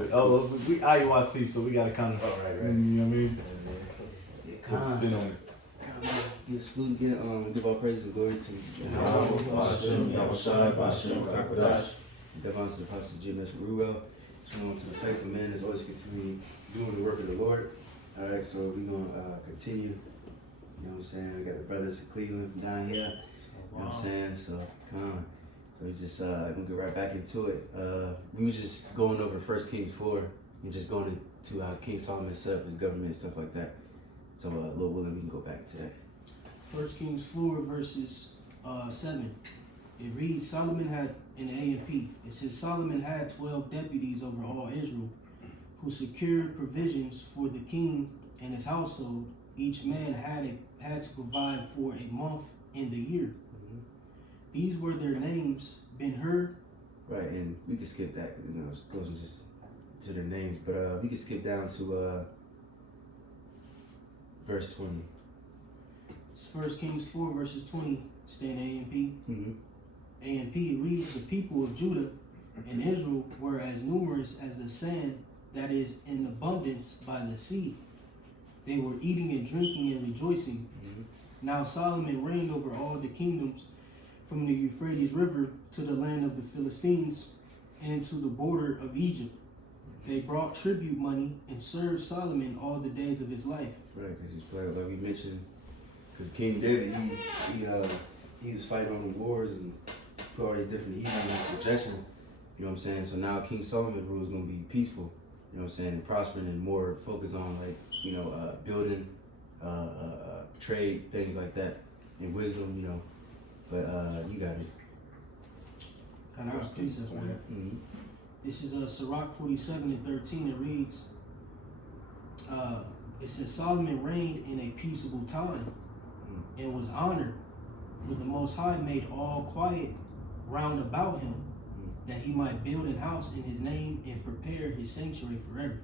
We IUIC, so we gotta kind of, right. You know what I mean? Yeah, Spin on it. Get salute, give all praise and glory to Devon to the Apostle Jim Ruel. To the faithful man that's always continue doing the work of the Lord. All right, so we're going to continue. You know what I'm saying? We got the brothers in Cleveland from down here. You know what I'm saying? So, come on. So we just going to get right back into it. We were just going over 1 Kings 4 and just going into how King Solomon set up his government and stuff like that. So, Lord willing, we can go back to that. 1 Kings 4 verses 7. It reads, Solomon had, in the A and P, it says Solomon had 12 deputies over all Israel, who secured provisions for the king and his household. Each man had to provide for a month in the year. Mm-hmm. These were their names, Ben-Hur. Right, and we can skip that, because it goes just to their names, but we can skip down to verse 20. It's 1 Kings 4 verses 20, stay in A and P. Mm-hmm. A and P, it reads, the people of Judah and Israel were as numerous as the sand that is in abundance by the sea. They were eating and drinking and rejoicing. Mm-hmm. Now Solomon reigned over all the kingdoms from the Euphrates River to the land of the Philistines and to the border of Egypt. They brought tribute money and served Solomon all the days of his life. Right, because he's playing, like we mentioned, because King David, he was fighting on the wars and put all these different heathen in subjection. You know what I'm saying? So now King Solomon's rule is going to be peaceful. You know what I'm saying? And prospering and more focused on building, trade, things like that, and wisdom. But you got it. Kind of precept for that. Mm-hmm. This is Sirach 47:13. It reads, it says Solomon reigned in a peaceable time and was honored, for the Most High made all quiet round about him, that he might build an house in his name and prepare his sanctuary forever.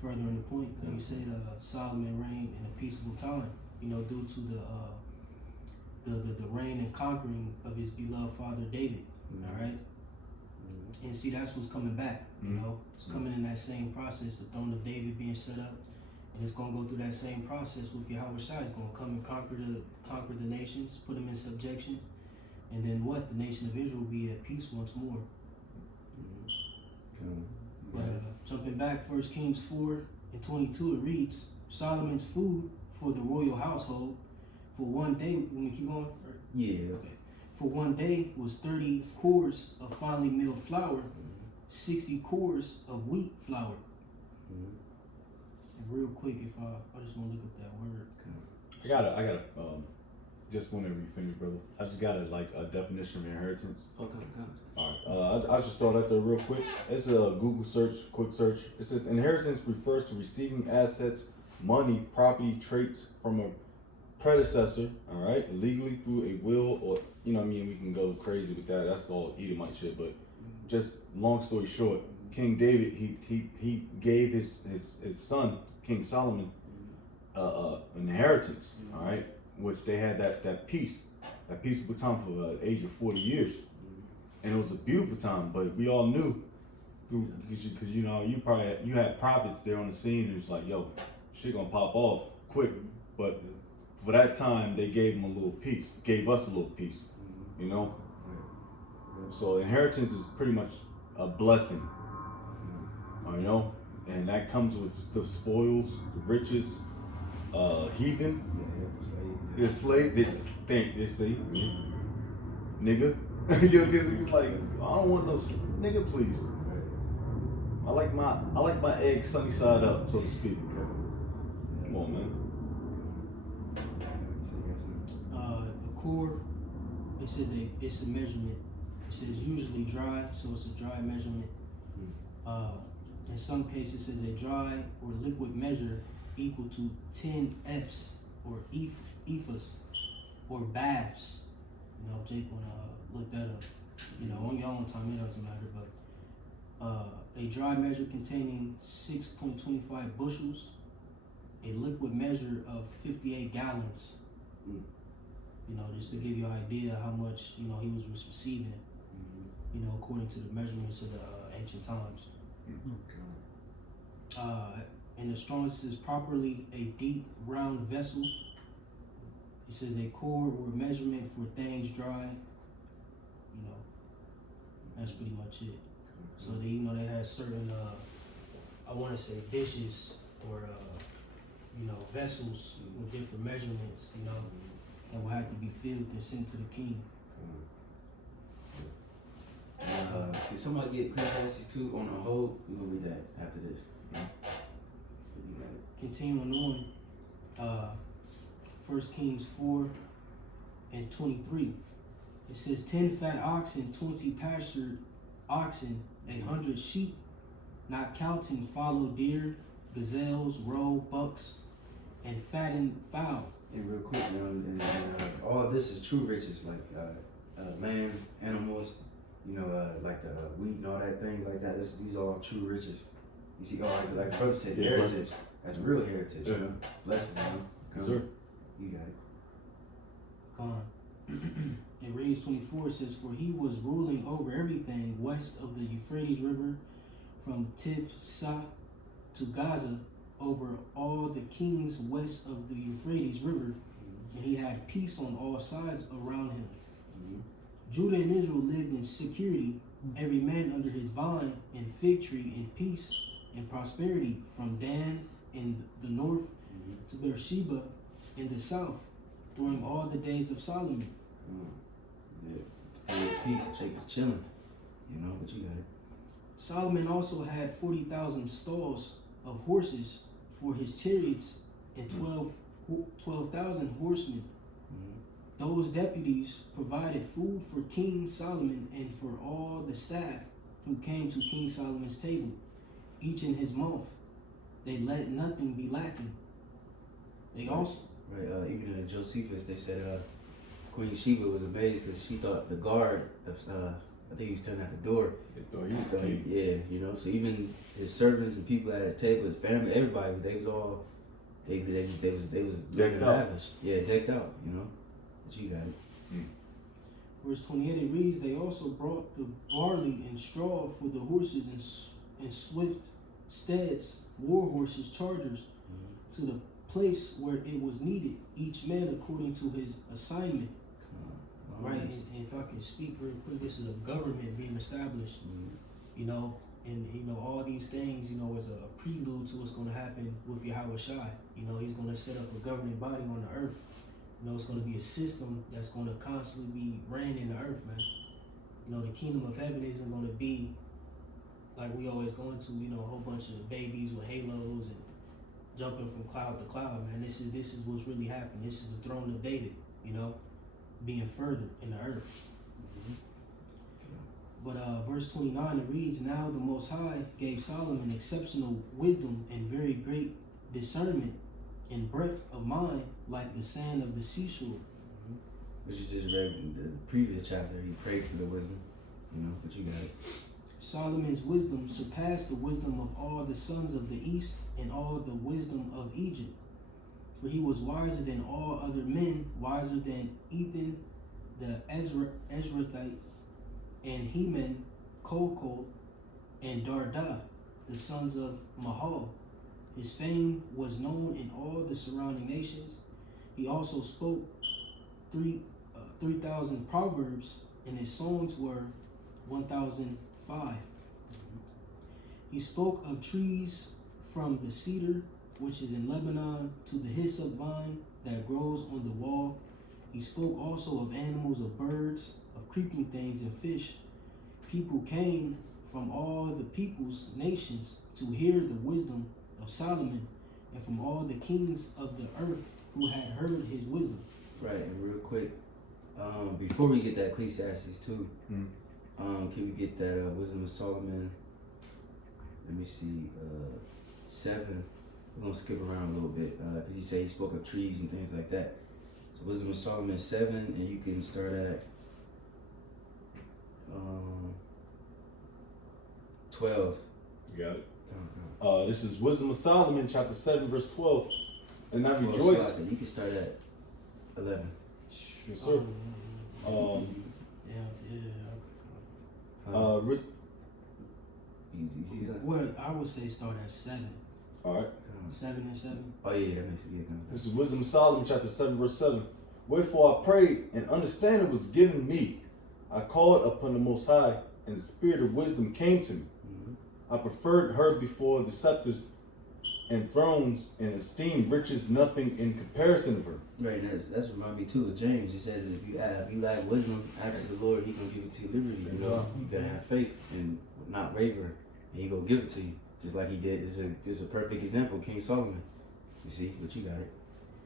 Further in the point, you said Solomon reigned in a peaceable time, due to the reign and conquering of his beloved father David. All right. And see, that's what's coming back. It's coming in that same process, the throne of David being set up, and it's gonna go through that same process with Yahweh Shai. It's gonna come and conquer the nations, put them in subjection, and then what? The nation of Israel will be at peace once more. But jumping back, 1 Kings 4:22, it reads, Solomon's food for the royal household for one day. When we keep going? Yeah. Okay. For one day was 30 cores of finely milled flour, 60 cores of wheat flour. And real quick, if I just want to look up that word. I gotta, just whenever you finish, brother. I just got a definition of inheritance. Okay. All right. I'll just throw that there real quick. It's a Google search, quick search. It says inheritance refers to receiving assets, money, property, traits from a predecessor, all right, legally through a will, or we can go crazy with that. That's all Edomite shit. But just long story short, King David, he gave his son King Solomon an inheritance, all right, which they had that peaceable time for the age of 40 years, and it was a beautiful time. But we all knew because you had prophets there on the scene, and it's like, yo, shit gonna pop off quick, but for that time, they gave him a little piece, gave us a little piece, So inheritance is pretty much a blessing, and that comes with the spoils, the riches, heathen, the slave, they say, nigga. He's like, I don't want no nigga, please. I like my egg sunny side up, so to speak. Come on, man. The core, it says it's a measurement. It says usually dry, so it's a dry measurement. In some cases, it says a dry or liquid measure equal to 10 Fs or ephas or baths. Jake wanna look that up. On your own time, it doesn't matter. But a dry measure containing 6.25 bushels, a liquid measure of 58 gallons. Just to give you an idea how much he was receiving. you know, according to the measurements of the ancient times. And the Strong's is properly a deep, round vessel. It says a core or measurement for things dry. You know, that's pretty much it. So they, you know, they had certain, I want to say dishes or, you know, vessels with different measurements, you know, that will have to be filled and sent to the king. Can somebody get Ecclesiastes 2 on a hold? We're gonna read that after this. You got it. Continuing on, 1 Kings 4 and 23. It says 10 fat oxen, 20 pastured oxen, 100 sheep, not counting fallow deer, gazelles, roe, bucks, and fattened fowl. And real quick, you know, and all of this is true riches, like land, animals, you know, like the wheat and all that things like that. These are all true riches. You see, like the brother said, the heritage. That's real heritage. Yeah. You know? Blessed, you know. Yes, sir. You got it. Gone. It reads 24, it says, for he was ruling over everything west of the Euphrates River, from Tifsah to Gaza, over all the kings west of the Euphrates River, and he had peace on all sides around him. Judah and Israel lived in security, every man under his vine and fig tree, in peace and prosperity, from Dan in the north to Beersheba in the south, during all the days of Solomon. Yeah. Peace, Jacob chilling. You know, but you got it. Solomon also had 40,000 stalls of horses for his chariots and 12,000 horsemen. Those deputies provided food for King Solomon and for all the staff who came to King Solomon's table, each in his month. They let nothing be lacking. They also... Right, even in Josephus, they said Queen Sheba was amazed because she thought the guard, I think he was standing at the door. They thought he was king. Yeah, you know, so even his servants and people at his table, his family, everybody, they was all, they was Decked out. lavish. Yeah, decked out, you know. But you got it. Verse 28, it reads, they also brought the barley and straw for the horses and swift steeds, war horses, chargers, to the place where it was needed, each man according to his assignment. Right, and if I can speak real quick, this is a government being established, you know, and you know, all these things, you know, is a prelude to what's going to happen with Yahweh Shai. You know, he's going to set up a governing body on the earth. You know, it's going to be a system that's going to constantly be reigning the earth, man. You know, the kingdom of heaven isn't going to be like we always go into, you know, a whole bunch of babies with halos and jumping from cloud to cloud, man. This is what's really happening. This is the throne of David, you know, being further in the earth. But verse 29, it reads, now the Most High gave Solomon exceptional wisdom and very great discernment and breadth of mind, like the sand of the seashore. Which is just read in the previous chapter. He prayed for the wisdom, you know, but you got it. Solomon's wisdom surpassed the wisdom of all the sons of the east and all the wisdom of Egypt. For he was wiser than all other men, wiser than Ethan the Ezrathite, and Heman, Kolkol, and Darda, the sons of Mahal. His fame was known in all the surrounding nations. He also spoke 3,000 proverbs, and his songs were 1,005. He spoke of trees from the cedar, which is in Lebanon, to the hyssop vine that grows on the wall. He spoke also of animals, of birds, of creeping things, and fish. People came from all the peoples, nations, to hear the wisdom of Solomon, and from all the kings of the earth who had heard his wisdom. Right, and real quick, before we get that Ecclesiastes 2, can we get that Wisdom of Solomon? Let me see, 7. We're gonna skip around a little bit because he said he spoke of trees and things like that. So Wisdom of Solomon 7, and you can start at 12. You got it. This is Wisdom of Solomon, chapter 7, verse 12. And I rejoice. You can start at 11. Yes, sir. Yeah. Rich, You see something? Well, I would say start at 7. all right. 7 and 7. Oh yeah, that makes it good. This is Wisdom of Solomon, chapter 7, verse 7. Wherefore I prayed, and understanding was given me. I called upon the Most High, and the spirit of wisdom came to me. Mm-hmm. I preferred her before the scepters and thrones, and esteemed riches nothing in comparison of her. Right, that's remind me too of James. He says that if you lack wisdom, ask the Lord, He gonna give it to you liberally. You know, you gotta have faith and not waver, and He gonna give it to you, just like He did. This is a perfect example, King Solomon. You see, but you got it.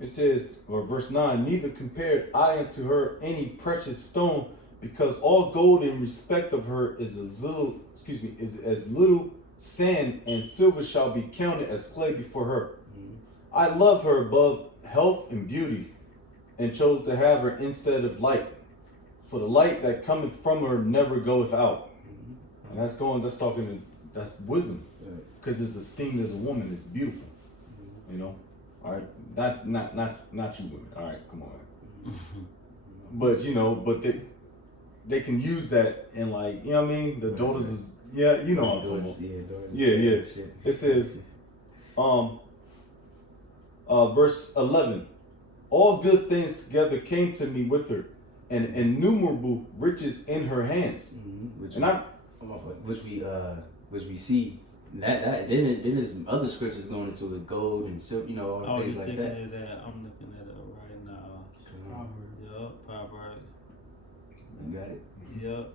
It says, or verse 9, neither compared I unto her any precious stone, because all gold in respect of her is as little sand, and silver shall be counted as clay before her. Mm-hmm. I love her above health and beauty, and chose to have her instead of light. For the light that cometh from her never goeth out. Mm-hmm. And that's wisdom. Right. Because it's esteemed as a woman, it's beautiful. Mm-hmm. You know? Alright. Not you women. Alright, come on. But you know, but they can use that and like, you know what I mean? The daughters is you know what I'm talking about. Yeah. It says, verse 11, all good things together came to me with her, and innumerable riches in her hands. Mm-hmm. Which we see that then there's other scriptures going into with gold and silver, you know, all things like that. I'm looking at it right now. Proverbs. You got it. Yep.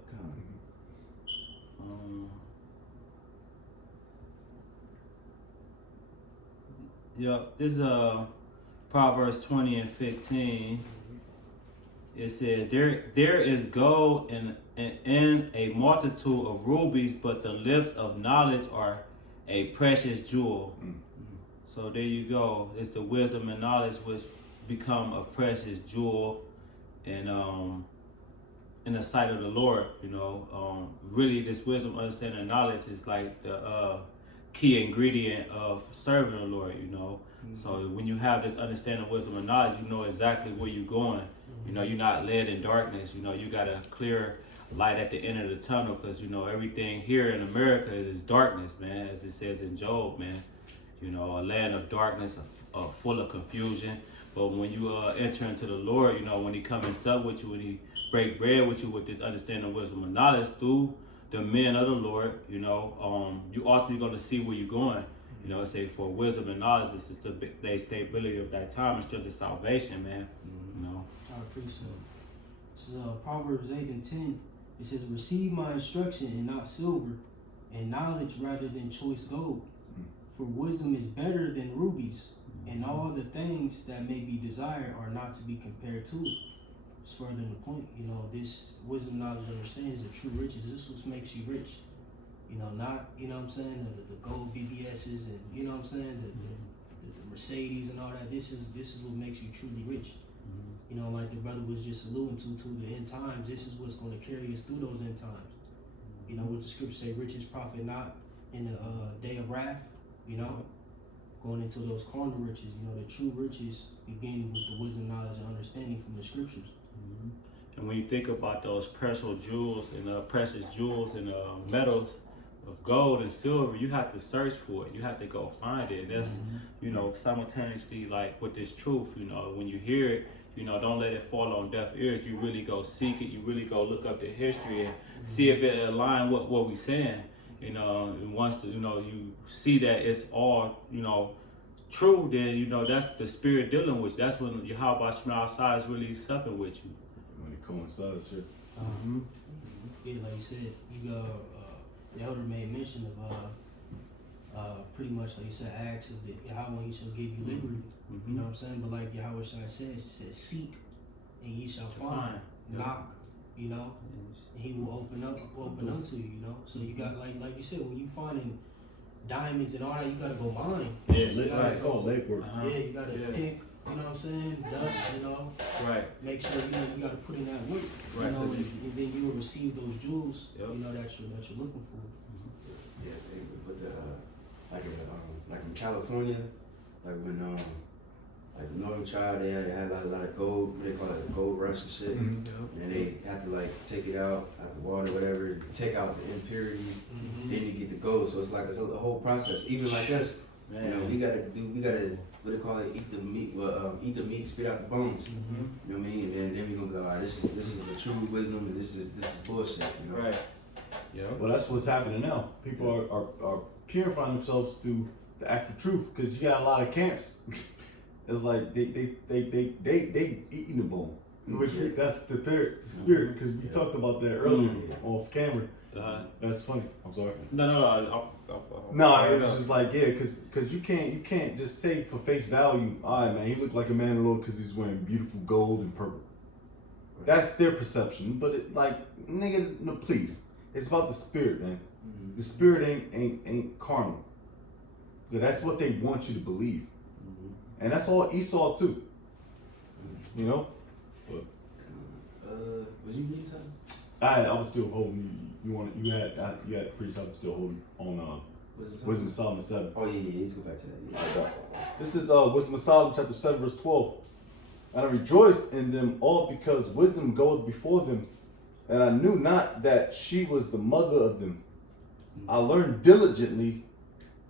Yep. This is Proverbs 20 and 15. It said, there is gold in a multitude of rubies, but the lips of knowledge are a precious jewel. Mm. So there you go. It's the wisdom and knowledge which become a precious jewel, and in the sight of the Lord. You know, really, this wisdom, understanding, and knowledge is like the key ingredient of serving the Lord. You know, so when you have this understanding, wisdom, and knowledge, you know exactly where you're going. You know, you're not led in darkness. You know, you got a clear light at the end of the tunnel, because you know everything here in America is darkness, man, as it says in Job, man. You know, a land of darkness, full of confusion. But when you enter into the Lord, you know, when He come and sup with you, when He break bread with you with this understanding, wisdom, and knowledge through the men of the Lord, you know, you ultimately going to see where you're going. You know, it say for wisdom and knowledge, it's just the stability of that time and still the salvation, man. You know. I appreciate it. This is Proverbs 8 and 10. It says, receive my instruction and not silver, and knowledge rather than choice gold. For wisdom is better than rubies, and all the things that may be desired are not to be compared to it. It's further in the point, you know, this wisdom, knowledge, understanding is the true riches. This is what makes you rich. You know, not, you know what I'm saying, the gold BBSs and, you know what I'm saying, the Mercedes and all that. This is what makes you truly rich. You know, like the brother was just alluding to the end times. This is what's going to carry us through those end times. You know, what the scriptures say, riches profit not in the day of wrath, you know, going into those carnal riches. You know, the true riches begin with the wisdom, knowledge, and understanding from the scriptures. And when you think about those precious jewels and metals of gold and silver, you have to search for it. You have to go find it. That's, you know, simultaneously like with this truth, you know, when you hear it, you know, don't let it fall on deaf ears. You really go seek it. You really go look up the history and see if it aligns with what we're saying. You know, and once you know you see that it's all, you know, true, then you know that's the spirit dealing with you. That's when Yahweh Shema Shai is really supping with you. When it coincides, shit. Yeah, like you said, you got the elder made mention of pretty much like you said, acts of the Yahweh, He shall give you liberty. You know what I'm saying? But like Yahweh says, it says, seek and ye shall find. Knock, you know, and He will open unto you, you know. So you got like you said, when you finding diamonds and all that, you gotta go mine. It's called lake work. Yeah, you gotta pick, you know what I'm saying, dust, you know. Right. Make sure you gotta put in that work. Right. You know, and then you will receive those jewels, Yep. you know, that you're looking for. Yeah, but like in California, like when like the Northern Tribe, they had like a lot of gold, what they call it, the gold rush and shit. Mhm. And they have to like take it out the water, whatever, take out the impurities, then you get the gold. So it's like it's a whole process. Even like us, you know, we gotta what they call it, eat the meat, spit out the bones. You know what I mean? And then we gonna go, all right, this is the true wisdom, and this is bullshit. You know? Right. Yeah. Well, that's what's happening now. People are purifying themselves through the actual truth, because you got a lot of camps. It's like they eating the bone, which that's the spirit. Because we talked about that earlier off camera. That's funny. I'm sorry. No. No, it was just like, yeah, because you can't just say for face value, all right, man, he looked like a man of the Lord because he's wearing beautiful gold and purple. That's their perception, but it, like, nigga, no, please, it's about the spirit, man. The spirit ain't carnal. That's what they want you to believe, and that's all Esau too. You know. But, Was you reading something? I was still holding. You had priest. I'm still holding on. Wisdom of Solomon 7. Oh yeah, let's go back to that. Yeah. This is Wisdom of Solomon chapter 7 verse 12. And I rejoiced in them all because wisdom goeth before them, and I knew not that she was the mother of them. I learned diligently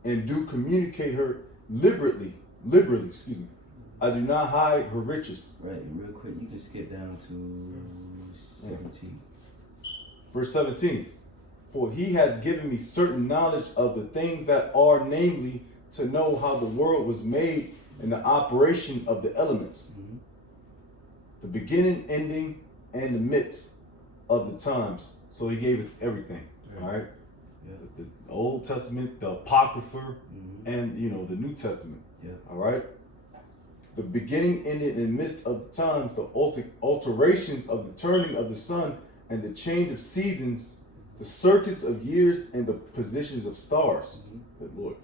and do communicate her liberally, excuse me. I do not hide her riches. Right, and real quick, you can skip down to 17. Verse 17. For he hath given me certain knowledge of the things that are, namely, to know how the world was made and the operation of the elements, the beginning, ending, and the midst of the times. So he gave us everything. All right. Yeah. The Old Testament, the Apocrypha, and the New Testament. Yeah. All right. The beginning, ending, and midst of the times, the alterations of the turning of the sun and the change of seasons, the circuits of years and the positions of stars. Good Lord.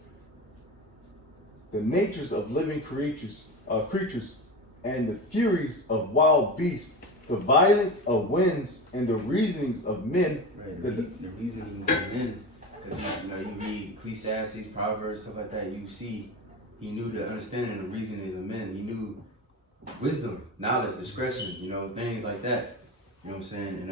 The natures of living creatures, and the furies of wild beasts, the violence of winds and the reasonings of men. Right, the reasonings of men. Because you read Ecclesiastes, Proverbs, stuff like that, you see he knew the understanding and the reasonings of men. He knew wisdom, knowledge, discretion, things like that. You know what I'm saying?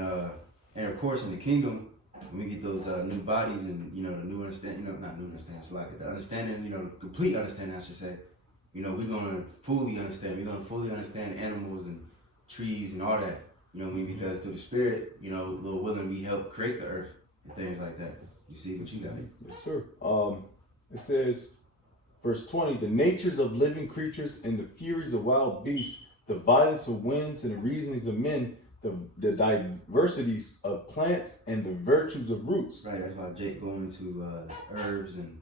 And of course in the kingdom, when we get those new bodies and the new understanding, not new understanding, it's like the understanding, the complete understanding, I should say. We're gonna fully understand. We're gonna fully understand animals and trees and all that. You know what I mean? Because through the spirit, Lord willing, we help create the earth and things like that. You see what you got? Yes, sir. It says, verse 20: the natures of living creatures and the furies of wild beasts, the violence of winds and the reasonings of men, the diversities of plants and the virtues of roots. Right, that's why Jake going into herbs and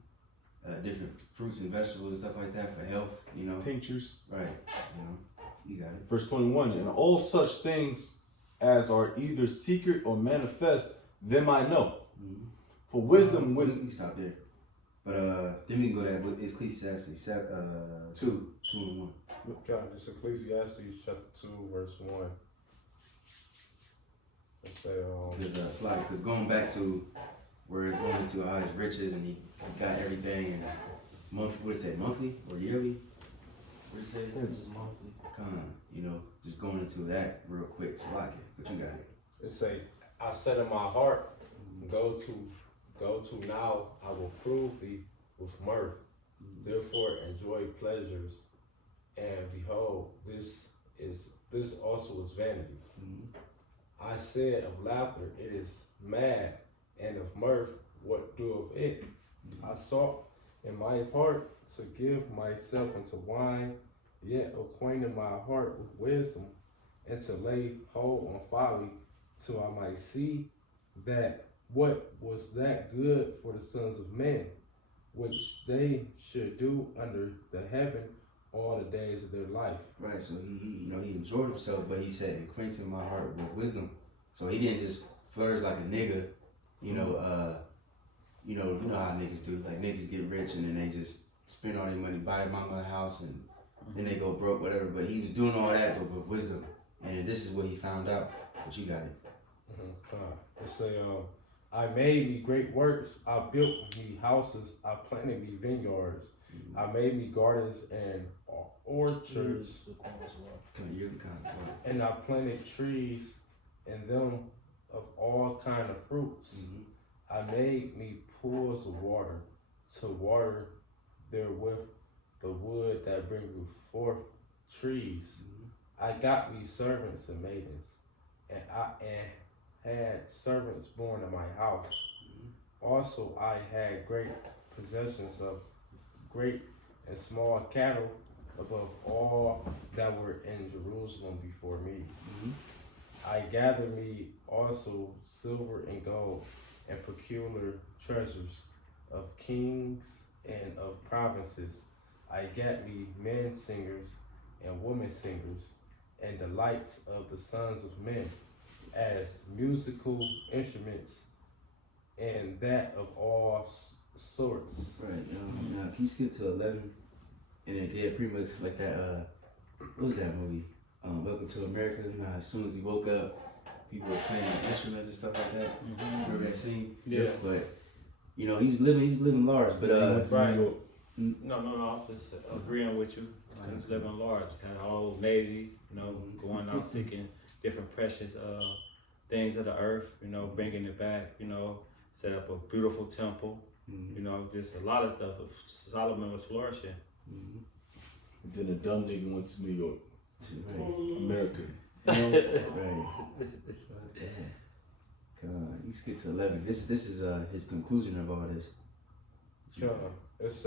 different fruits and vegetables and stuff like that for health, Tinctures. Right, you got it. Verse 21: and all such things as are either secret or manifest, them I know. For wisdom we can stop there. But then we can go to that book, it's Ecclesiastes 2 and 1. God, it's Ecclesiastes chapter 2, verse 1. Because going back to where it's going into all his riches and he got everything and monthly or yearly? What did you say? It was monthly. Just going into that real quick. But you got it. It say, I said in my heart, go to now, I will prove thee with mirth. Therefore enjoy pleasures, and behold, this also is vanity. I said of laughter, it is mad, and of mirth, what doeth it? I sought in my part to give myself into wine, yet acquainted my heart with wisdom, and to lay hold on folly, till I might see that what was that good for the sons of men, which they should do under the heaven all the days of their life. Right, so he enjoyed himself, but he said, acquainted my heart with wisdom. So he didn't just flourish like a nigga, you know how niggas do. Like niggas get rich and then they just spend all their money, buy their mama a house, and then they go broke, whatever. But he was doing all that but with wisdom. And this is what he found out. But you got it. It say, I made me great works, I built me houses, I planted me vineyards, I made me gardens and orchards, Kind of yearly kind of water. and I planted trees in them of all kind of fruits. I made me pools of water to water therewith the wood that bringeth forth trees. I got me servants and maidens, and had servants born in my house. Also I had great possessions of great and small cattle above all that were in Jerusalem before me. I gathered me also silver and gold and peculiar treasures of kings and of provinces. I got me men singers and women singers and the lights of the sons of men as musical instruments and that of all sorts. Right. Now, can you skip to 11? And then get pretty much like that. What was that movie? Welcome to America. You know, as soon as he woke up, people were playing instruments and stuff like that. Remember that scene? Yeah. But he was living large. But He went to right. New York. No, I'm just agreeing with you. He was living large, had a whole navy, going out seeking different precious things of the earth, bringing it back, set up a beautiful temple, just a lot of stuff. Solomon was flourishing. And then a dumb nigga went to New York, Right. America. Right. God, you skip to 11. This is his conclusion of all this. It's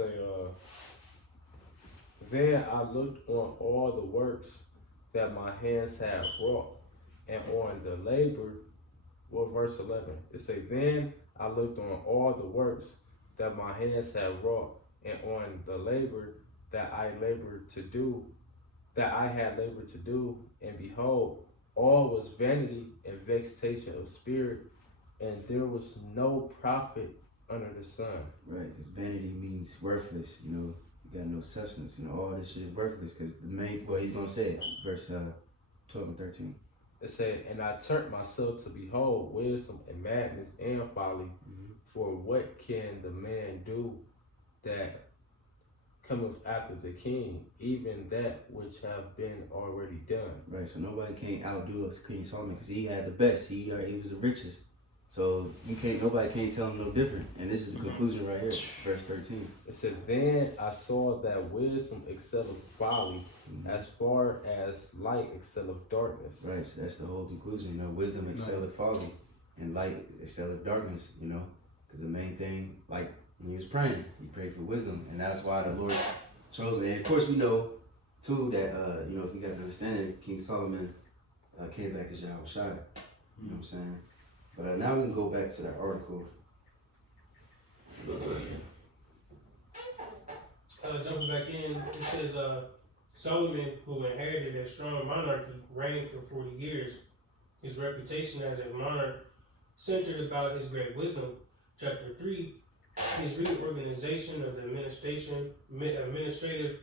then I looked on all the works that my hands had wrought, and on the labor. Well, verse 11. It say, then I looked on all the works that my hands had wrought, and on the labor that I had labored to do, and behold, all was vanity and vexation of spirit, and there was no profit under the sun. Right, because vanity means worthless. You got no substance. All this shit is worthless because he's gonna say it. Verse 12 and 13. It said, and I turned myself to behold wisdom and madness and folly. For what can the man do that cometh after the king, even that which have been already done? Right, so nobody can outdo us, King Solomon, because he had the best. He was the richest. So nobody can't tell him no different. And this is the conclusion right here, verse 13. It said, then I saw that wisdom excelleth folly, as far as light excelleth darkness. Right, so that's the whole conclusion. Wisdom excelleth folly, and light excelleth darkness. Because the main thing, like when he was praying, he prayed for wisdom, and that's why the Lord chose it. And of course, we know too that if you got to understand it, King Solomon came back as Yahweh Shai. You know what I'm saying? But now we can go back to that article. Jumping back in, it says Solomon, who inherited a strong monarchy, reigned for 40 years. His reputation as a monarch centered about his great wisdom. Chapter 3, his reorganization of the administrative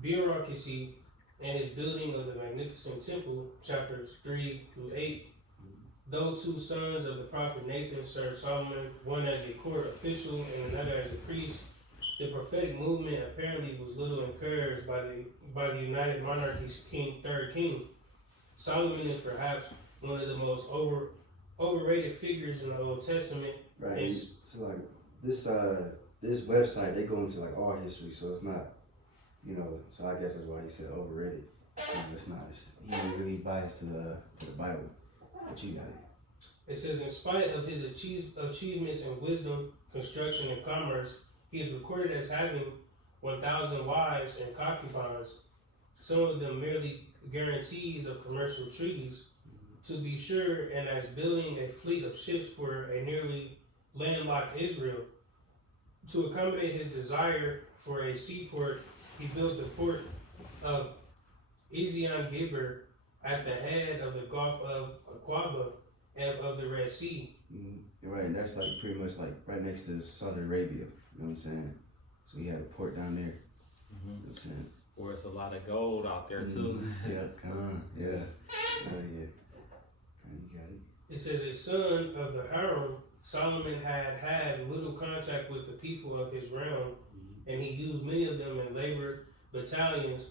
bureaucracy and his building of the magnificent temple. Chapters 3 through 8. Though two sons of the prophet Nathan served Solomon, one as a court official and another as a priest, the prophetic movement apparently was little encouraged by the United Monarchy's third king. Solomon is perhaps one of the most overrated figures in the Old Testament. Right. So like this website, they go into like all history, so it's not, so I guess that's why he said overrated. It's not. He ain't really biased to the Bible. But you got it. It says, in spite of his achievements in wisdom, construction, and commerce, he is recorded as having 1,000 wives and concubines, some of them merely guarantees of commercial treaties, to be sure, and as building a fleet of ships for a nearly landlocked Israel. To accommodate his desire for a seaport, he built the port of Ezion-Geber at the head of the Gulf of Aqaba and of the Red Sea. Right, and that's like pretty much like right next to Saudi Arabia. You know what I'm saying? So he had a port down there. You know what I'm saying? Where it's a lot of gold out there too. Yeah, come on. Yeah. Oh yeah. You got it. It says, a son of the harem, Solomon had little contact with the people of his realm, and he used many of them in labor battalions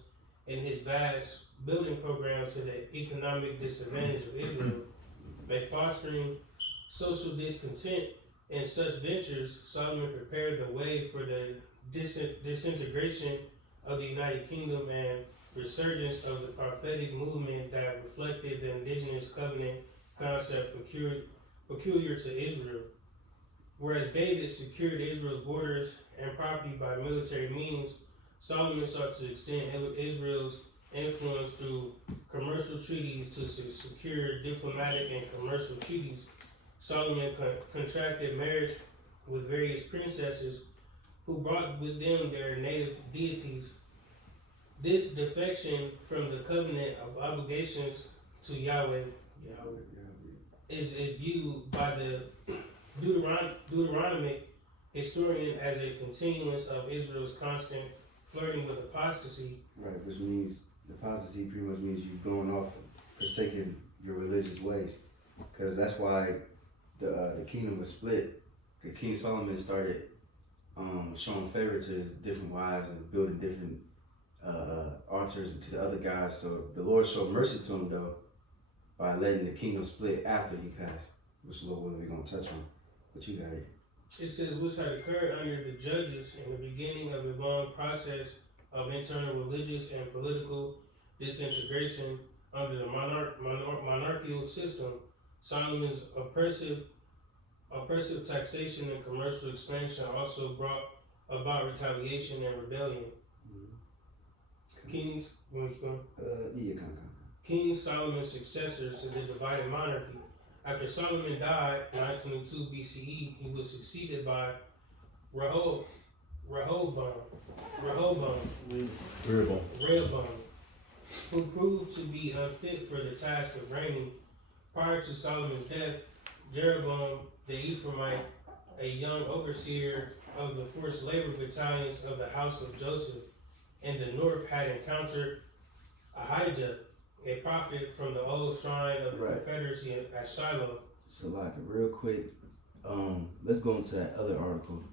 in his vast building programs to the economic disadvantage of Israel. By fostering social discontent in such ventures, Solomon prepared the way for the disintegration of the United Kingdom and resurgence of the prophetic movement that reflected the indigenous covenant concept peculiar to Israel. Whereas David secured Israel's borders and property by military means, Solomon sought to extend Israel's influence through commercial treaties to secure diplomatic and commercial treaties. Solomon contracted marriage with various princesses who brought with them their native deities. This defection from the covenant of obligations to Yahweh is viewed by the Deuteronomic historian as a continuance of Israel's constant flirting with apostasy. Right, which means apostasy pretty much means you going off, forsaking your religious ways, because that's why the kingdom was split. King Solomon started showing favor to his different wives and building different altars to the other guys. So the Lord showed mercy to him though by letting the kingdom split after he passed, which Lord willing we're gonna touch on. But you got it. It says, which had occurred under the judges in the beginning of a long process of internal religious and political disintegration under the monarchical system. Solomon's oppressive taxation and commercial expansion also brought about retaliation and rebellion. Kings, King Solomon's successors to the divided monarchy. After Solomon died, 922 BCE, he was succeeded by Rehoboam, who proved to be unfit for the task of reigning. Prior to Solomon's death, Jeroboam the Ephraimite, a young overseer of the forced labor battalions of the house of Joseph in the north, had encountered Ahijah, a prophet from the old shrine of the Confederacy at Shiloh. So like real quick, let's go into that other article.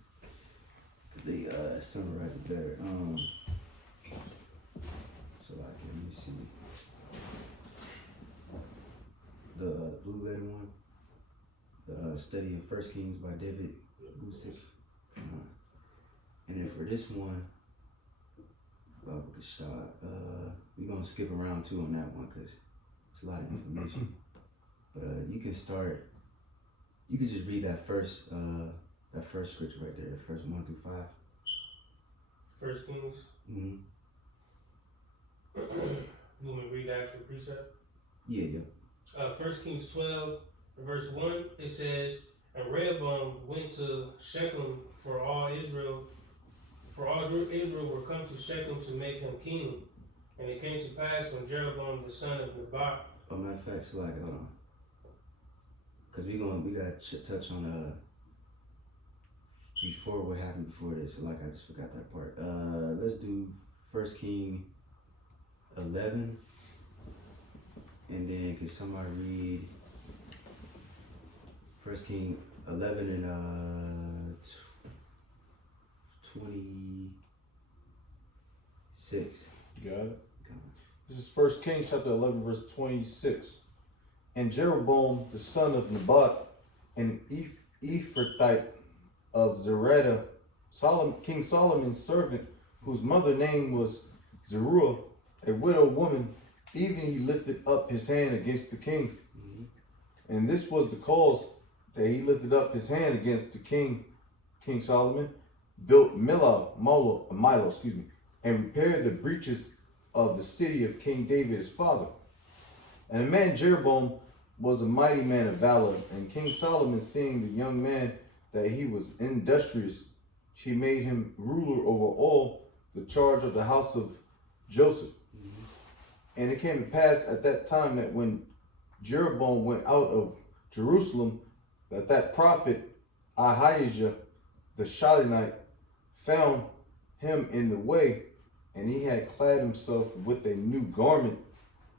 They summarize it better. So like let me see. The blue letter one. The study of First Kings by David Gusick. And then for this one, we're gonna skip around too on that one because it's a lot of information. But you can start. You can just read that first scripture right there, the first 1 through 5. First Kings. Mm-hmm. You want me to read the actual precept? Yeah. First Kings 12, verse 1. It says, "And Rehoboam went to Shechem, for all Israel were come to Shechem to make him king. And it came to pass when Jeroboam the son of Nebat." Oh, matter of fact, so like, hold on, because we gotta touch on before what happened before this. So like, I just forgot that part. Let's do First King 11, and then can somebody read First King 11 and 26. You got it? This is 1 Kings chapter 11, verse 26. And Jeroboam, the son of Nebat, an Ephrathite of Zeredah, King Solomon's servant, whose mother name was Zeruiah, a widow woman, even he lifted up his hand against the king. Mm-hmm. And this was the cause that he lifted up his hand against the King Solomon, built Milo, and repaired the breaches of the city of King David his father. And the man Jeroboam was a mighty man of valor, and King Solomon, seeing the young man that he was industrious, he made him ruler over all the charge of the house of Joseph. Mm-hmm. And it came to pass at that time that when Jeroboam went out of Jerusalem, that prophet Ahijah the Shilonite found him in the way, and he had clad himself with a new garment,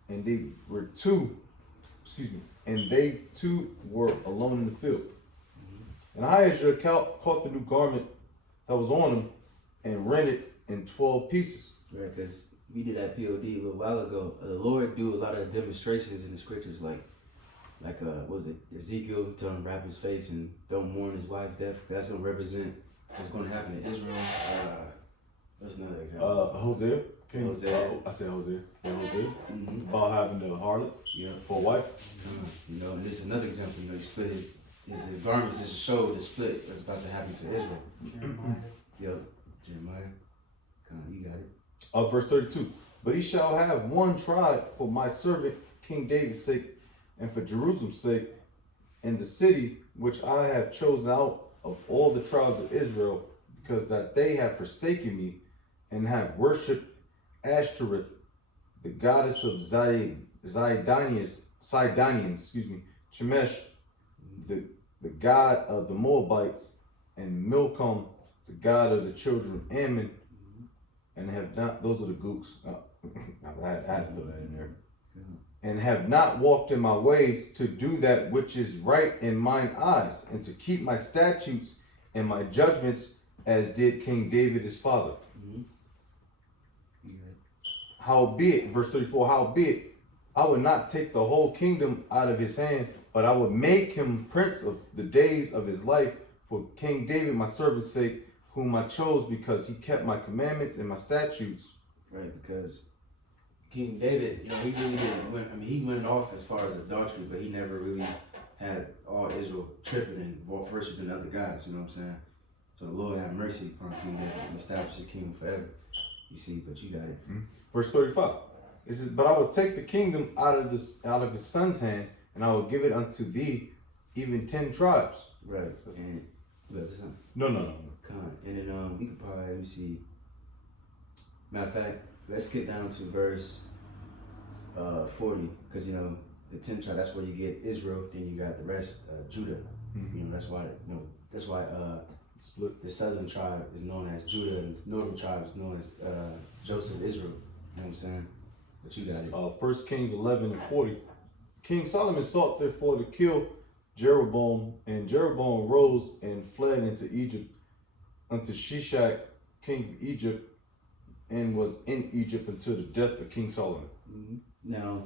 and they two were alone in the field. And Ahijah caught the new garment that was on him, and rent it in 12 pieces. Right, because we did that POD a little while ago. The Lord do a lot of demonstrations in the scriptures, like what was it, Ezekiel telling him to wrap his face and don't mourn his wife's death. That's going to represent what's going to happen in Israel. What's another example? Hosea. Hosea. I said Hosea. Yeah, Hosea. Mm-hmm. About having the harlot Yeah. for a wife. You know, and this is another example. You know, he split his garments just to show the split that's about to happen to Israel. Jeremiah. Yep. Jeremiah. Come on, you got it. Verse 32. But he shall have one tribe for my servant King David's sake, and for Jerusalem's sake, and the city which I have chosen out of all the tribes of Israel, because that they have forsaken me and have worshipped Ashtoreth, the goddess of Sidonians, Shemesh, the god of the Moabites, and Milcom, the god of the children of Ammon, and have not, those are the gooks. I had to throw that in there. And have not walked in my ways to do that which is right in mine eyes, and to keep my statutes and my judgments, as did King David his father. Mm-hmm. Howbeit, verse 34, howbeit, I would not take the whole kingdom out of his hand, but I would make him prince of the days of his life for King David my servant's sake, whom I chose because he kept my commandments and my statutes. Right, because King David, you know, he really didn't he went off as far as adultery, but he never really had all Israel tripping and worshiping other gods, you know what I'm saying? So the Lord have mercy upon King David and establish his kingdom forever. You see, but you got it. Mm-hmm. Verse 35. It says, but I will take the kingdom out of his son's hand, and I will give it unto thee, even 10 tribes. Right. And what's something? No. Come on. And then we could probably, let me see. Matter of fact, let's get down to verse 40, because you know the 10 tribes. That's where you get Israel. Then you got the rest, Judah. Mm-hmm. You know that's why Split. the southern tribe is known as Judah, and the northern tribe is known as Joseph Israel. You know what I'm saying? But you got it. 1 Kings 11 and 40. King Solomon sought therefore to kill Jeroboam, and Jeroboam rose and fled into Egypt, unto Shishak, king of Egypt, and was in Egypt until the death of King Solomon. Mm-hmm. Now,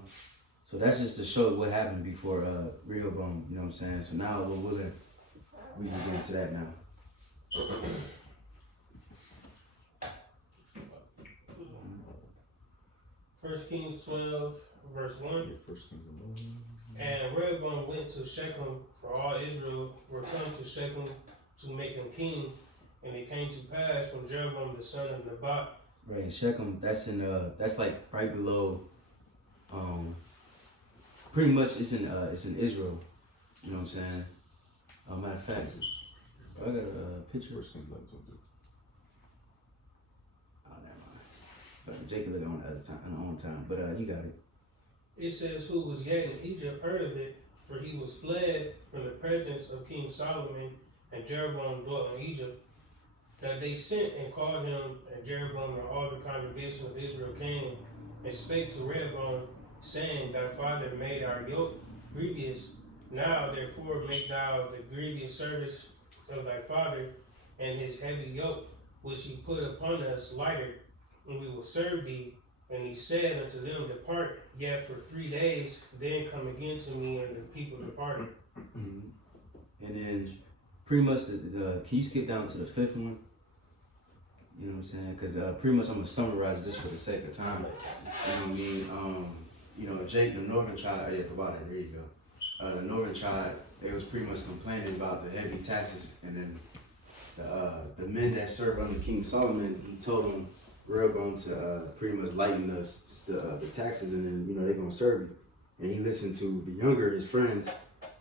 so that's just to show what happened before Rehoboam. You know what I'm saying? So now, Lord willing, we can get into that now. First Kings 12, verse 1. 1 Kings 11. And Rehoboam went to Shechem, for all Israel were come to Shechem to make him king. And it came to pass when Jeroboam the son of Nebat. Right, in Shechem, that's that's like right below. Pretty much it's in Israel. You know what I'm saying? Matter of fact, I got a picture. 1 Kings 11, 22. Oh, never mind. But Jake look on the other time, on the own time. But you got it. It says, who was yet in Egypt heard of it, for he was fled from the presence of King Solomon, and Jeroboam dwelt in Egypt. That they sent and called him, and Jeroboam and all the congregation of Israel came and spake to Rehoboam, saying, thy father made our yoke grievous. Now therefore make thou the grievous service of thy father, and his heavy yoke which he put upon us lighter, and we will serve thee. And he said unto them, depart yet for 3 days, then come again to me. And the people departed. And then pretty much can you skip down to the 5th one? You know what I'm saying? Because pretty much I'm gonna summarize just for the sake of time. You know what I mean? You know, Jake, the northern tribe. Yeah, there you go. The northern tribe, they was pretty much complaining about the heavy taxes, and then the men that served under King Solomon, he told them Rehoboam to pretty much lighten the taxes, and then you know they're gonna serve you. And he listened to the younger, his friends,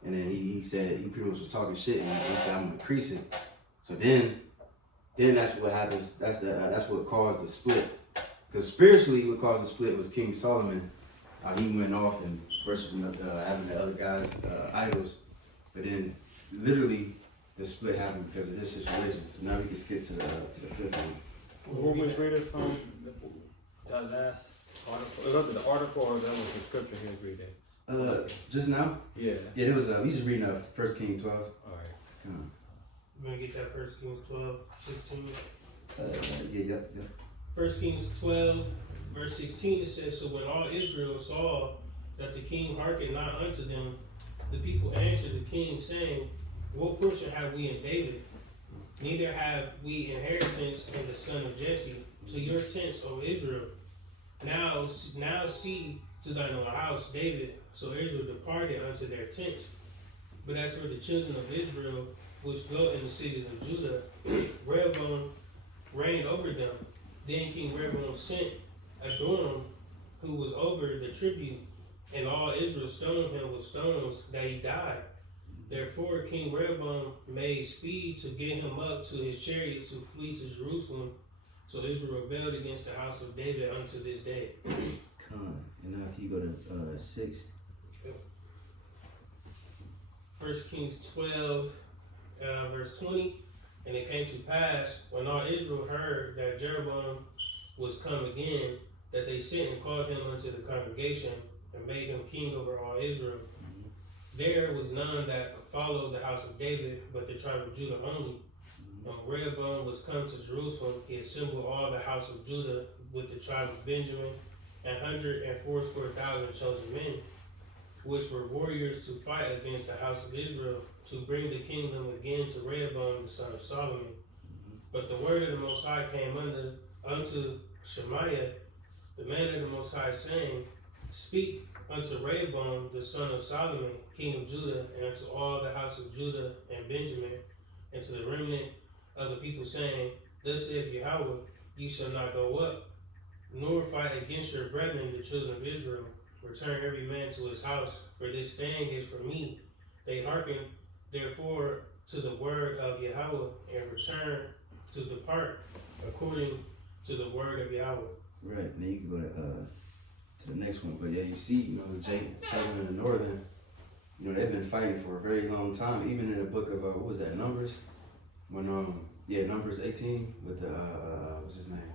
and then he said he pretty much was talking shit, and he said I'm gonna increase it. So then that's what happens. That's what caused the split. Because spiritually, what caused the split was King Solomon. He went off and worshiping having the other guys' idols, but then literally the split happened because of this situation. So now we can skip to the 5th one. Who was reading from that last article? Was it the article or that was the scripture he was reading? Just now? Yeah. Yeah, it was. We just reading 1 King 12. All right. Come on. We're going to get that 1 Kings 12, 16. Yeah. 1 Kings 12, verse 16, it says, So when all Israel saw that the king hearkened not unto them, the people answered the king, saying, What portion have we in David? Neither have we inheritance in the son of Jesse. To your tents, O Israel. Now see to thine own house, David. So Israel departed unto their tents. But as for the children of Israel, which dwelt in the cities of Judah, Rehoboam reigned over them. Then King Rehoboam sent Adonam, who was over the tribute, and all Israel stoned him with stones, that he died. Therefore King Rehoboam made speed to get him up to his chariot to flee to Jerusalem. So Israel rebelled against the house of David unto this day. Con. And now if you go to 6. 1 Kings 12, verse 20. And it came to pass, when all Israel heard that Jeroboam was come again, that they sent and called him unto the congregation, and made him king over all Israel. There was none that followed the house of David, but the tribe of Judah only. When Rehoboam was come to Jerusalem, he assembled all the house of Judah with the tribe of Benjamin, 180,000 chosen men, which were warriors to fight against the house of Israel, to bring the kingdom again to Rehoboam the son of Solomon. But the word of the Most High came unto Shemaiah, the man of the Most High, saying, Speak unto Rehoboam the son of Solomon, king of Judah, and unto all the house of Judah and Benjamin, and to the remnant of the people, saying, Thus saith Yahweh, ye shall not go up, nor fight against your brethren, the children of Israel. Return every man to his house, for this thing is for me. They hearken therefore to the word of Yahweh, and return to depart according to the word of Yahweh. Right. Now you can go to the next one. But yeah, you see, Southern and the Northern, they've been fighting for a very long time. Even in the book of what was that, Numbers? When Numbers 18 with the what's his name?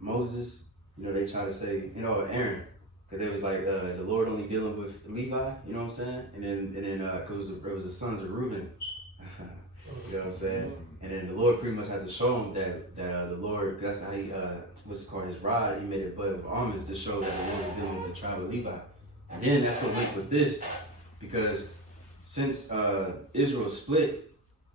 Moses. They try to say, Aaron. Cause they was like, is the Lord only dealing with Levi? You know what I'm saying? And then cause it was the sons of Reuben. You know what I'm saying? And then the Lord pretty much had to show him that the Lord, that's how he, what's it called, his rod, he made it bud of almonds to show that the Lord was dealing with the tribe of Levi. And then that's gonna link with this, because since Israel split,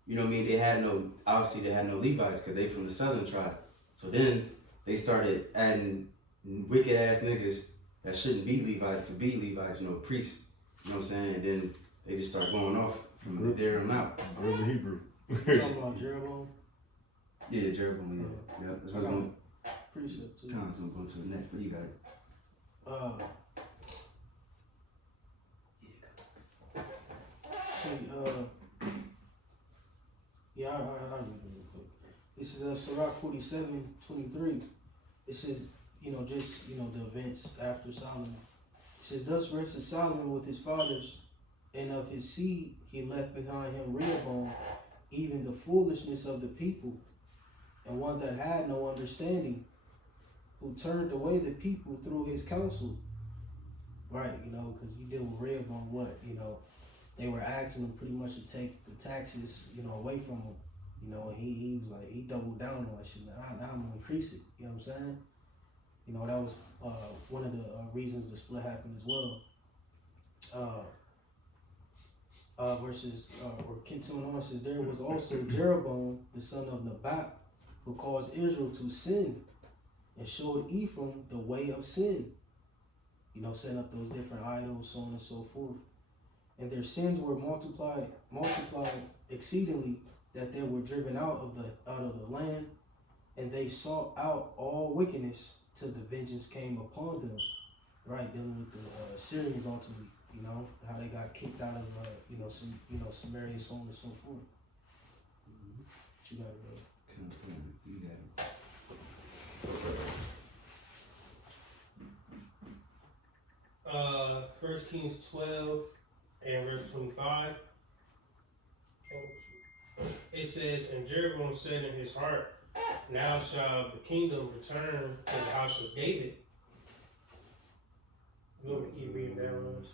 they had no Levites, because they from the southern tribe. So then they started adding wicked ass niggas that shouldn't be Levites to be Levites, priests. You know what I'm saying? And then they just start going off from there on out. Where's the Hebrew? Talking about Jeroboam. Yeah, Jeroboam, yeah. That's what we're going Precept too. to go to the next, but you got it. I'll read it real quick. This is Sirach 47:23. It says, the events after Solomon. It says, Thus rested Solomon with his fathers, and of his seed he left behind him Rehoboam, even the foolishness of the people, and one that had no understanding, who turned away the people through his counsel. Right, because you deal with Rehoboam, they were asking him pretty much to take the taxes, away from him. And he was like, he doubled down on that shit. Now I'm gonna increase it. You know what I'm saying? That was one of the reasons the split happened as well. Or continuing on, says, There was also Jeroboam, the son of Nebat, who caused Israel to sin, and showed Ephraim the way of sin. Setting up those different idols, so on and so forth. And their sins were multiplied exceedingly, that they were driven out of the land, and they sought out all wickedness till the vengeance came upon them. Right, dealing with the Syrians ultimately, how they got kicked out of Samaria, so on and so forth. What you got, bro? You got it. 1 Kings 12 and verse 25. It says, And Jeroboam said in his heart, Now shall the kingdom return to the house of David. You want me to keep reading down those?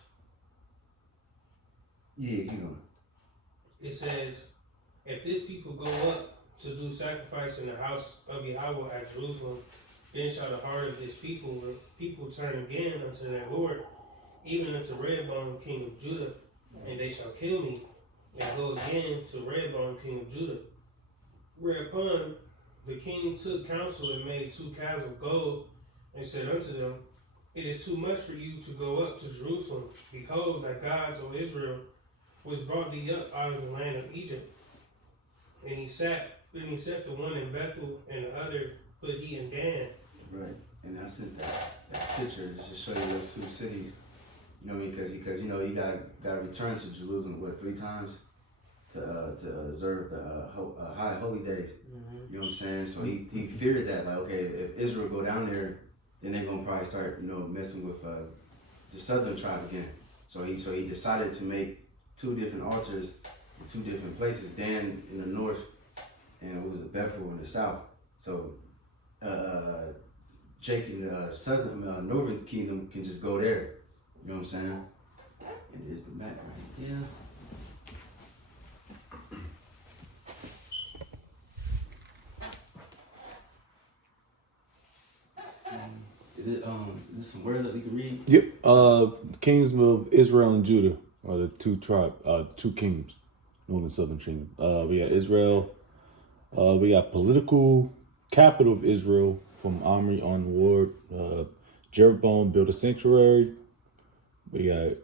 Yeah, keep going. It says, If this people go up to do sacrifice in the house of Yahweh at Jerusalem. Then shall the heart of this people turn again unto their Lord, even unto Rehoboam king of Judah, and they shall kill me, and go again to Rehoboam king of Judah. Whereupon the king took counsel and made 2 calves of gold, and said unto them, It is too much for you to go up to Jerusalem. Behold, thy gods, O Israel, which brought thee up out of the land of Egypt. And he set the one in Bethel, and the other put he in Dan. Right, and I sent that picture just to show you those 2 cities. You know what I mean? Because you know you gotta return to Jerusalem 3 times to observe the high holy days. Mm-hmm. You know what I'm saying? So he feared that, like, okay, if Israel go down there, then they're gonna probably start, you know, messing with the southern tribe again. So he decided to make 2 different altars in 2 different places, Dan in the north, and it was Bethel in the south. So Jacob in the southern northern kingdom can just go there. You know what I'm saying? And there's the map right there. Is this some word that we can read? Yep. Kings of Israel and Judah are the 2 kingdoms, northern and southern kingdom. We got Israel. We got political capital of Israel from Omri onward. Jeroboam built a sanctuary. We got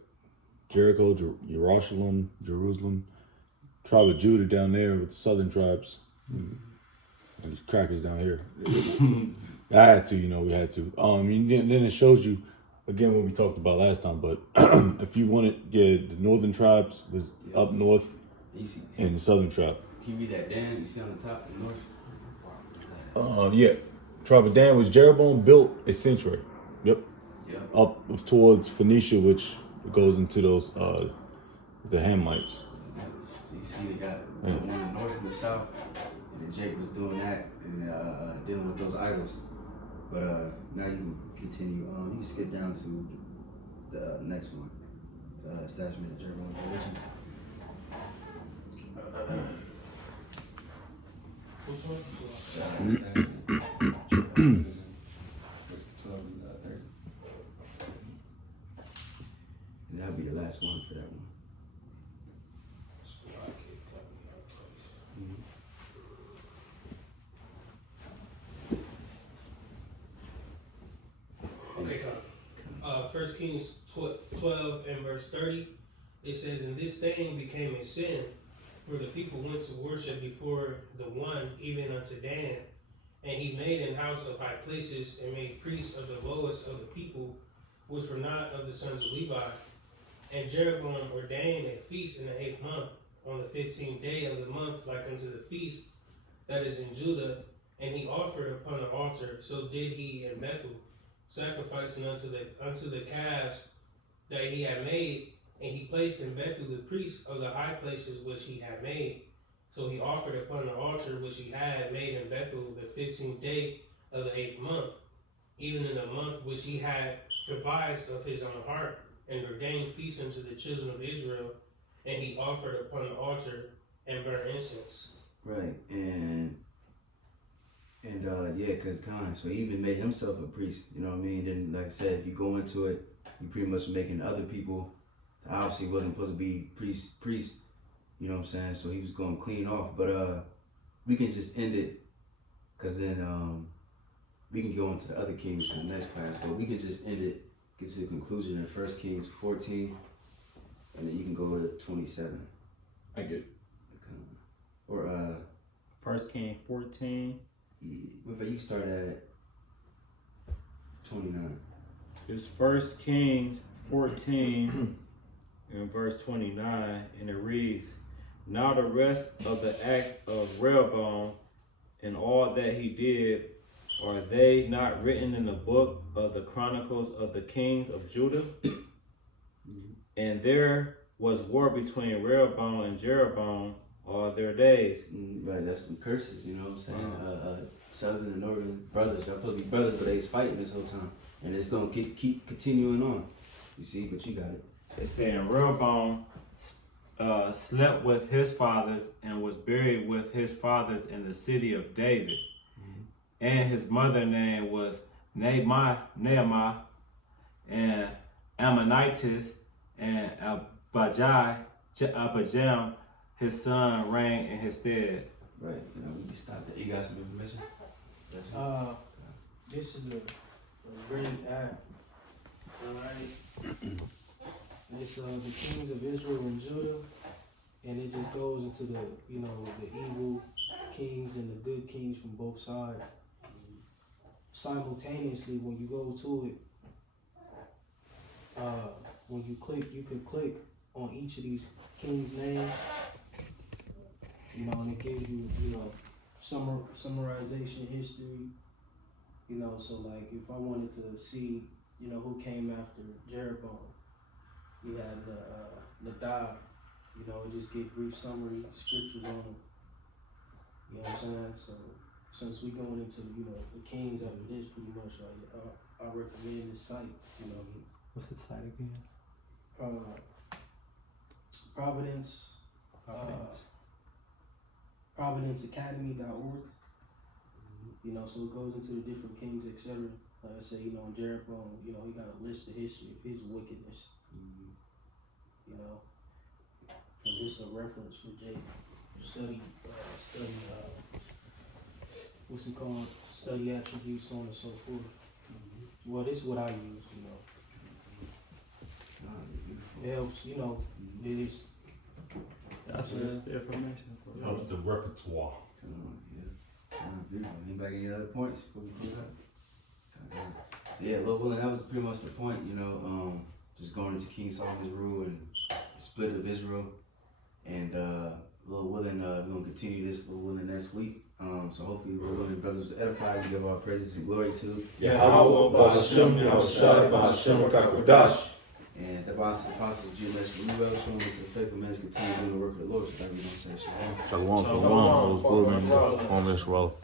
Jericho, Jerusalem. Tribe of Judah down there with the southern tribes. And these crackers down here. I had to, we had to. Then it shows you, again, what we talked about last time, but if you wanted, the northern tribes was up north and the southern tribe. Can you read that Dan? You see on the top, the north? Yeah. Tribe of Dan was Jeroboam built a sanctuary. Yep. Yeah. Up towards Phoenicia, which goes into those, the Hamites. So you see they got one in the north and the south, and then Jake was doing that and dealing with those idols. But now you can continue. You can skip down to the next one, the establishment of Jeroboam. Which one? And that'll be the last one for that one. Okay, come. 1 Kings 12 and verse 30, it says, And this thing became a sin, for the people went to worship before the one, even unto Dan. And he made an house of high places, and made priests of the lowest of the people, which were not of the sons of Levi. And Jeroboam ordained a feast in the 8th month, on the 15th day of the month, like unto the feast that is in Judah. And he offered upon the altar, so did he in Bethel, sacrificing unto the calves that he had made, and he placed in Bethel the priests of the high places which he had made. So he offered upon the altar which he had made in Bethel the 15th day of the 8th month, even in the month which he had devised of his own heart, and ordained feasts unto the children of Israel, and he offered upon the altar and burnt incense. Right, and yeah, cause so he even made himself a priest. You know what I mean? Then, like I said, if you go into it, you pretty much making other people that obviously wasn't supposed to be priest. You know what I'm saying? So he was going clean off. But we can just end it, cause then we can go into the other kings in the next class. But we can just end it, get to the conclusion in 1 Kings 14, and then you can go to 27. I get it. Or 1 Kings 14. If you start at 29. It's 1 Kings 14 and verse 29, and it reads, Now the rest of the acts of Rehoboam and all that he did, are they not written in the book of the Chronicles of the Kings of Judah? And there was war between Rehoboam and Jeroboam all their days. Right, that's the curses, you know what I'm saying? Southern and northern brothers, they're supposed to be brothers, but they was fighting this whole time. And it's gonna keep continuing on. You see, but you got it. It's saying Rehoboam slept with his fathers and was buried with his fathers in the city of David. And his mother name was Nehemiah, and Ammonitis, and Abijam, his son, reigned in his stead. Right. You know, we can stop there. You got some information? This is a great app. Alright. It's the kings of Israel and Judah, and it just goes into the the evil kings and the good kings from both sides. Simultaneously, when you go to it, when you click, you can click on each of these kings' names, and it gives you, summarization history, so like if I wanted to see, who came after Jeroboam, you had Nadab, it just get brief summary scriptures on them, you know what I'm saying? So since we going into, the kings after this pretty much, I recommend this site, What's the site again? providenceacademy.org. So it goes into the different kings, etc. Like I say, Jeroboam, he got a list of history of his wickedness. And this is a reference for Jake. Study, what's it called? Study attributes, so on and so forth. Well, this is what I use, It helps, it is. That's the information. Helps the repertoire. Beautiful. Anybody any other points before we close out? Yeah, Lord willing, that was pretty much the point, just going into King Solomon's rule and the split of Israel. And Lord willing, we're going to continue this, Lord willing, next week. So hopefully, Lord willing, brothers was edified. We give our praises and glory to Yahweh, Ba'ashem, Yahushai, Ba'ashem, Kakodash. and the apostles of Jesus, we will show them to the faithful men continue doing the work of the Lord. So that we don't say shalom. Shalom, shalom. All is good in Israel.